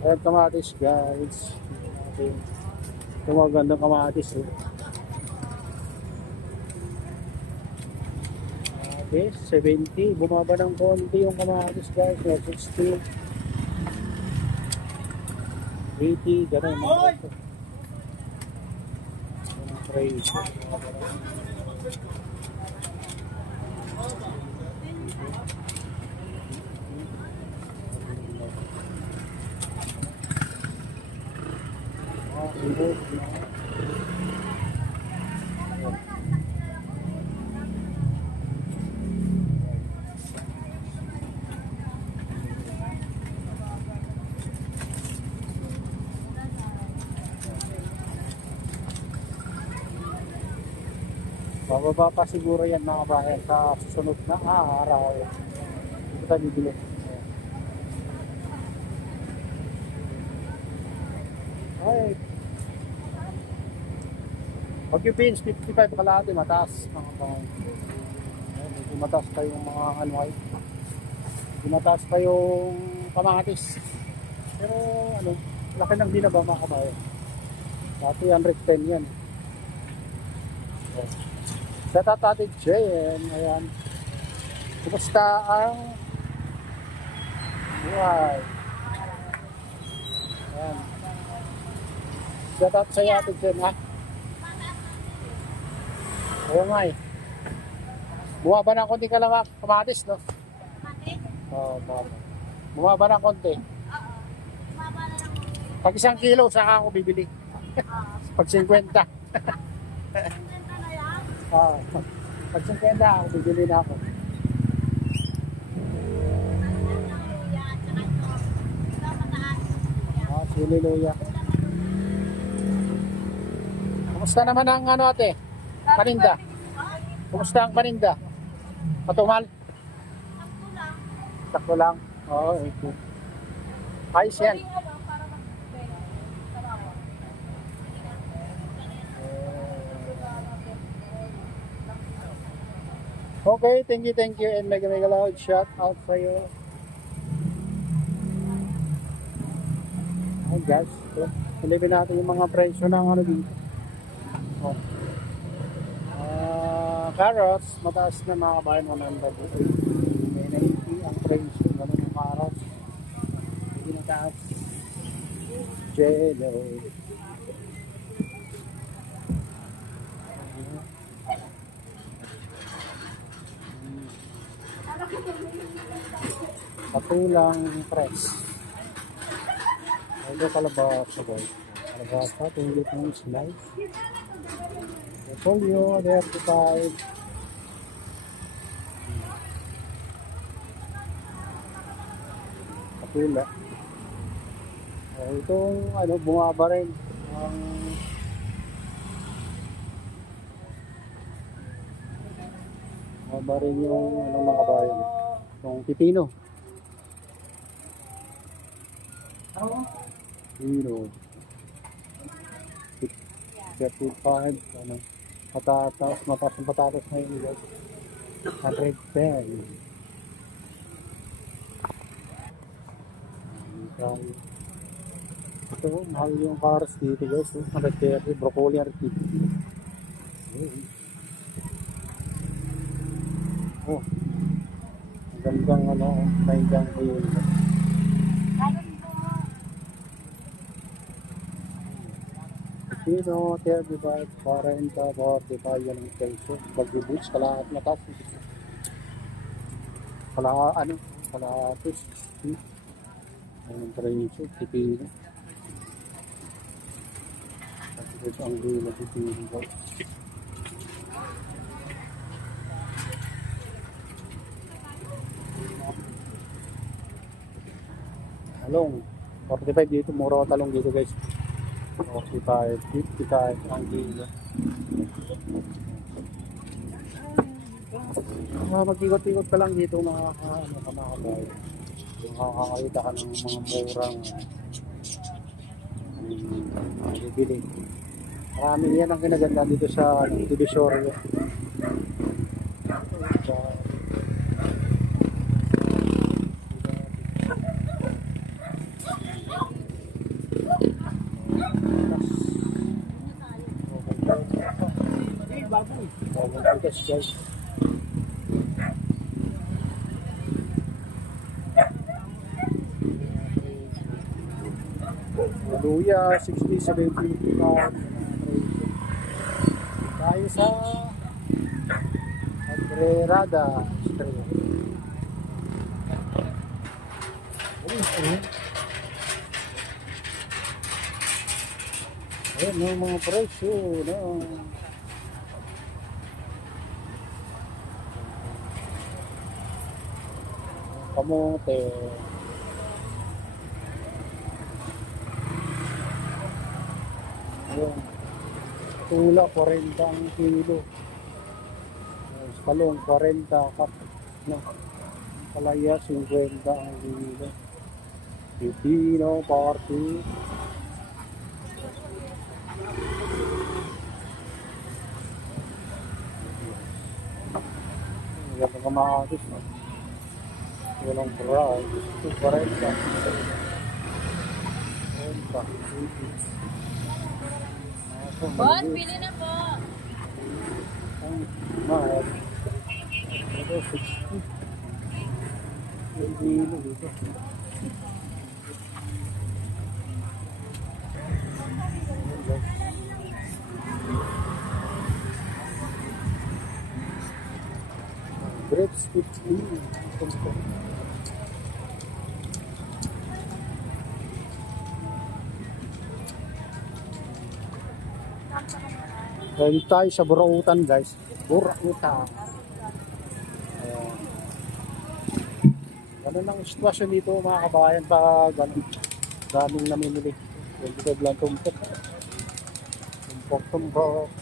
Ayan kamatis guys. Ito magandang kamatis. Okay, 70. Bumaba ng konti yung kamatis guys. 60. 80. Ganun. Price. Bababa pa siguro yan mga bayan sa susunod na araw. Ito tayo bibili. Ay. Pag yung beans, 55 kalahati, mataas. Medyo mataas pa yung mga ano ay. Mataas pa yung kamatis. Pero ano, laki ng binaba mga kabayan. Dati 110 yan. Sa Tatati Jen, ayan. Kumusta ang buhay? Ayan. Sa Tatati Jen, ha? Oo nga eh. Bumaba ng konti kamatis, no? Oo, bumaba ng konti. Bumaba na lang. Pag 1 kilo, saka ako bibili. Pag 50. Pag 50 ako, bibili na ako. Sililuya. Kumusta naman ang ano ate? Paninda? Kumusta ang paninda? Matumal? Sakto lang. Oo, okay. Ayos yan. Okay, thank you, and mega loud shout out sa'yo. Ay guys, ilibin natin yung mga presyo ng ano dito. Oh. Carrots, mataas na mga kabayan, 100. May 90 ang presyo, gano'n yung carrots. Hindi mataas. Jello. Patulang press. Ito kalabasa guys. Kalabasa, tingit ng slice. Repolyo, 35. Patula. Itong ano, bumaba rin. Bumaba rin yung ano, mga bayan. Yung pipino. Pipino. 35. Ano. Patatas. Mataas ng patatas na yun. 110. Ito, mahal yung cars dito guys. 130. Broccoli 150. Oh. Gandang ano, mainggang ko yun. Sino, 35, 40, 45, yan ang peso. Pag-boots, kalahat na kasi. Kalahatis. Ang preso, pipino. Kasi ang gula, pipino. Talong, 45 dito, mura talong dito guys. 45, 55 ang kilo. Mag-ikot-ikot ka lang dito mga kamakabay. Makakakita ka ng mga murang bibili. Marami yan ang kinaganda dito sa Divisoria. kamatis guys. Luya, 60, 70 pounds. Tayo sa Agrerada Street. Ayan yung mga presyo, no? Kamote. Ayan. Tula, 40 ang kilo. Talong, 40 kap. No? Palaya, 50 ang kilo. Pipino, party. Ayan ang kamatis. No? Walang price. 40. 40. Boss, pili na po. Ang mahal. Ito, 60. Yung kilo dito. Grapes, 50. Dahil tayo sa Burautan guys. Burautan. Ganun ang sitwasyon dito mga kabayan pag daming namimili. Dito lang tumpok. Tumpok.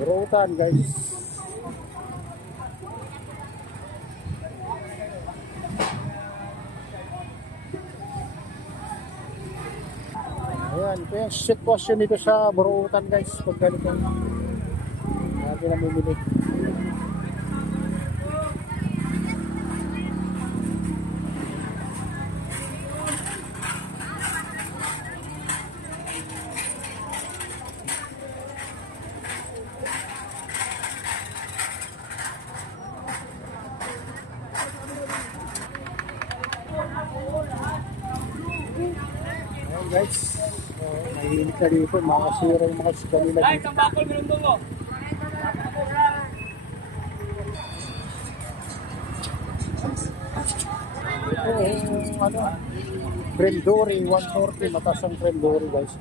Burautan guys. Ayan, ito yung sitwasyon dito sa Burautan guys. Pag ganito, lagi namimili. Ayan guys. Mahihinig na dito, makasira yung mga sika nila dito. Tambakol minuto mo. Ito yung ano, Cremdory, 140, mataas ang Cremdory guys.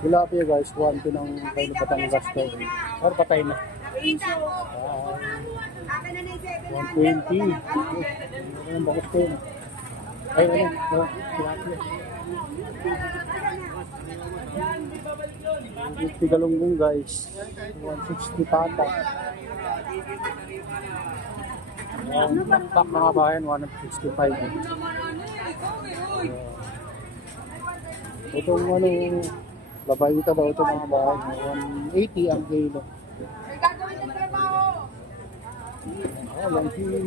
Tilapia guys, 1 ng kayo Batangas to. Or patay na. 120. Ayan, bakit ko yun? Ay, ano? Tilapia. Tigalunggong guys, 160 pata. Bakbak mga bayan, 165. Itong ano, babayita daw ito mga bayan, 180 ang kilo. Ang kilo.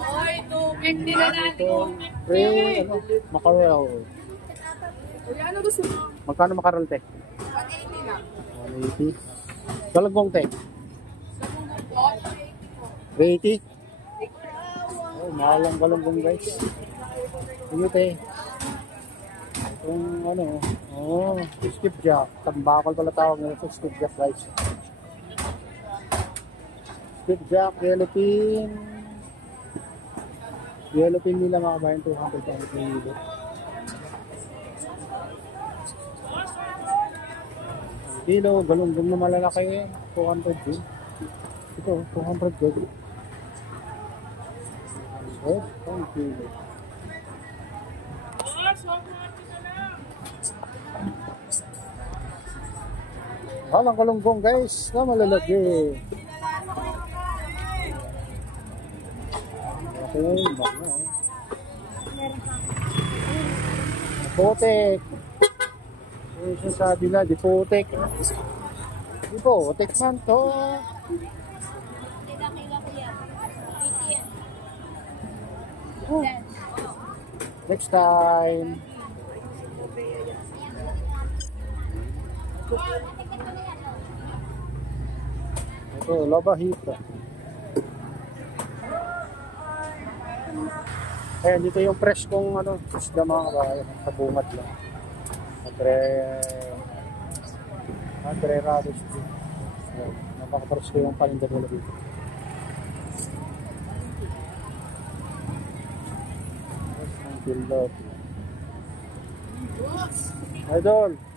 Oy, 250 na natin. Pre, ano, mackerel. Ano gusto mo? Magkano mackerel, te? 180 lang. 180. Galagong, te? 380? Oh, mahal ang galunggong guys. Sige, te. Itong ano, oh, skipjack. Tambakol pala tawag nila sa skipjack guys. Skipjack, yellowfin. Yellowfin nila mga kabayan, 200 ang kilo. Kilo, galunggong na malalaki, 200 din. Ito, 200 din. Oh, ang kilo. Walang galunggong guys, na malalaki. Okay, baka. Dipotek. Yung sabi na, dipotek. Hindi po, tikman to. Oh. Next time. Ito, labahita. Ayan, dito yung fresh kong isda mga kabayan. Sa bungad lang. Andre Rados dito. Napaka-fresh ko yung paninda nila dito. Idol.